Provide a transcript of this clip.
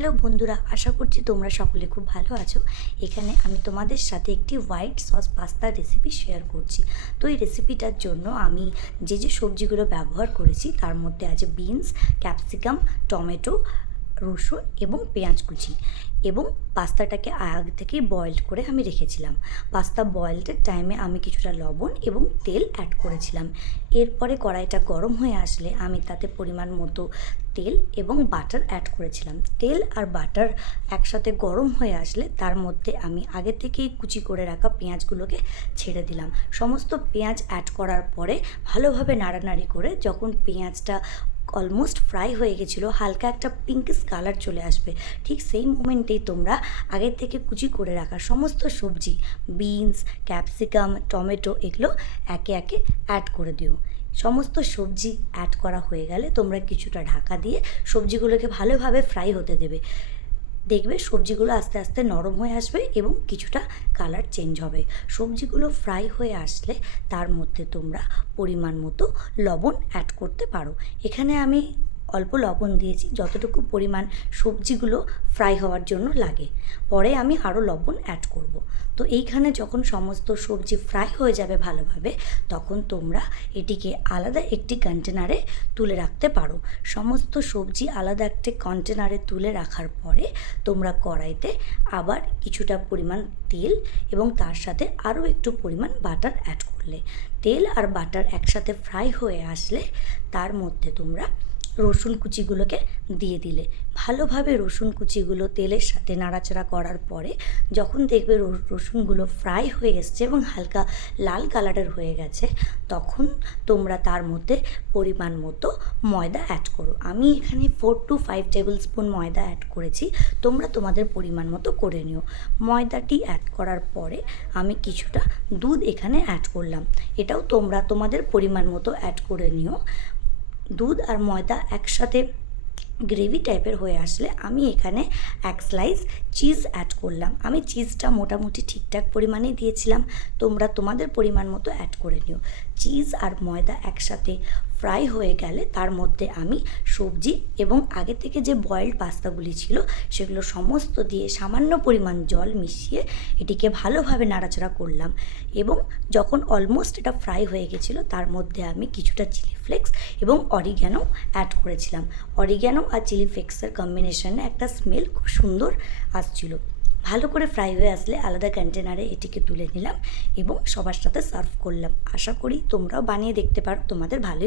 Hello বন্ধুরা, আশা করছি তোমরা সকলে খুব ভালো আছো। এখানে আমি তোমাদের সাথে একটি হোয়াইট সস পাস্তার রেসিপি শেয়ার করছি। তো এই রেসিপিটার জন্য আমি যে সবজিগুলো ব্যবহার করেছি তার মধ্যে আছে বিনস, ক্যাপসিকাম, টমেটো, রসুন এবং পেঁয়াজ কুচি। এবং পাস্তাটাকে আগে থেকেই বয়েলড করে আমি রেখেছিলাম। পাস্তা বয়েলডের টাইমে আমি কিছুটা লবণ এবং তেল অ্যাড করেছিলাম। এরপরে কড়াইটা গরম হয়ে আসলে আমি তাতে পরিমাণ মতো তেল এবং বাটার অ্যাড করেছিলাম। তেল আর বাটার একসাথে গরম হয়ে আসলে তার মধ্যে আমি আগে থেকেই কুচি করে রাখা পেঁয়াজগুলোকে ছেড়ে দিলাম। সমস্ত পেঁয়াজ অ্যাড করার পরে ভালোভাবে নাড়ানাড়ি করে যখন পেঁয়াজটা অলমোস্ট ফ্রাই হয়ে গেছিলো, হালকা একটা পিঙ্কিশ কালার চলে আসবে, ঠিক সেই মোমেন্টেই তোমরা আগের থেকে কুচি করে রাখা সমস্ত সবজি, বিনস, ক্যাপসিকাম, টমেটো এগুলো একে একে অ্যাড করে দিও। সমস্ত সবজি অ্যাড করা হয়ে গেলে তোমরা কিছুটা ঢাকা দিয়ে সবজিগুলোকে ভালোভাবে ফ্রাই হতে দেবে। দেখবে সবজিগুলো আস্তে আস্তে নরম হয়ে আসবে এবং কিছুটা কালার চেঞ্জ হবে। সবজিগুলো ফ্রাই হয়ে আসলে তার মধ্যে তোমরা পরিমাণ মতো লবণ অ্যাড করতে পারো। এখানে আমি অল্প লবণ দিয়েছি, যতটুকু পরিমাণ সবজিগুলো ফ্রাই হওয়ার জন্য লাগে। পরে আমি আরও লবণ অ্যাড করব। তো এইখানে যখন সমস্ত সবজি ফ্রাই হয়ে যাবে ভালোভাবে, তখন তোমরা এটিকে আলাদা একটি কন্টেনারে তুলে রাখতে পারো। সমস্ত সবজি আলাদা একটি কন্টেনারে তুলে রাখার পরে তোমরা কড়াইতে আবার কিছুটা পরিমাণ তেল এবং তার সাথে আরও একটু পরিমাণ বাটার অ্যাড করলে, তেল আর বাটার একসাথে ফ্রাই হয়ে আসলে তার মধ্যে তোমরা রসুন কুচিগুলোকে দিয়ে দিলে। ভালোভাবে রসুন কুচিগুলো তেলের সাথে নাড়াচাড়া করার পরে যখন দেখবে রসুনগুলো ফ্রাই হয়ে এসছে এবং হালকা লাল কালারের হয়ে গেছে, তখন তোমরা তার মধ্যে পরিমাণ মতো ময়দা অ্যাড করো। আমি এখানে 4 to 5 টেবিল স্পুন ময়দা অ্যাড করেছি, তোমরা তোমাদের পরিমাণ মতো করে নিও। ময়দাটি অ্যাড করার পরে আমি কিছুটা দুধ এখানে অ্যাড করলাম, এটাও তোমরা তোমাদের পরিমাণ মতো অ্যাড করে নিও। দুধ আর ময়দা একসাথে গ্রেভি টাইপের হয়ে আসলে আমি এখানে এক স্লাইস চিজ অ্যাড করলাম। আমি চিজটা মোটামুটি ঠিকঠাক পরিমাণেই দিয়েছিলাম, তোমরা তোমাদের পরিমাণ মতো অ্যাড করে নিও। চিজ আর ময়দা একসাথে ফ্রাই হয়ে গেলে তার মধ্যে আমি সবজি এবং আগে থেকে যে বয়েলড পাস্তাগুলি ছিল সেগুলো সমস্ত দিয়ে সামান্য পরিমাণ জল মিশিয়ে এটিকে ভালোভাবে নাড়াচাড়া করলাম। এবং যখন অলমোস্ট এটা ফ্রাই হয়ে গেছিলো তার মধ্যে আমি কিছুটা চিলি ফ্লেক্স এবং অরিগ্যানো অ্যাড করেছিলাম। অরিগ্যানো আর চিলি ফ্লেক্সের কম্বিনেশনে একটা স্মেল খুব সুন্দর আসছিল। ভালো করে ফ্রাই হয়ে আসলে আলাদা কন্টেনারে এটিকে তুলে নিলাম এবং সবার সাথে সার্ভ করলাম। আশা করি তোমরাও বানিয়ে দেখতে পারো, তোমাদের ভালোই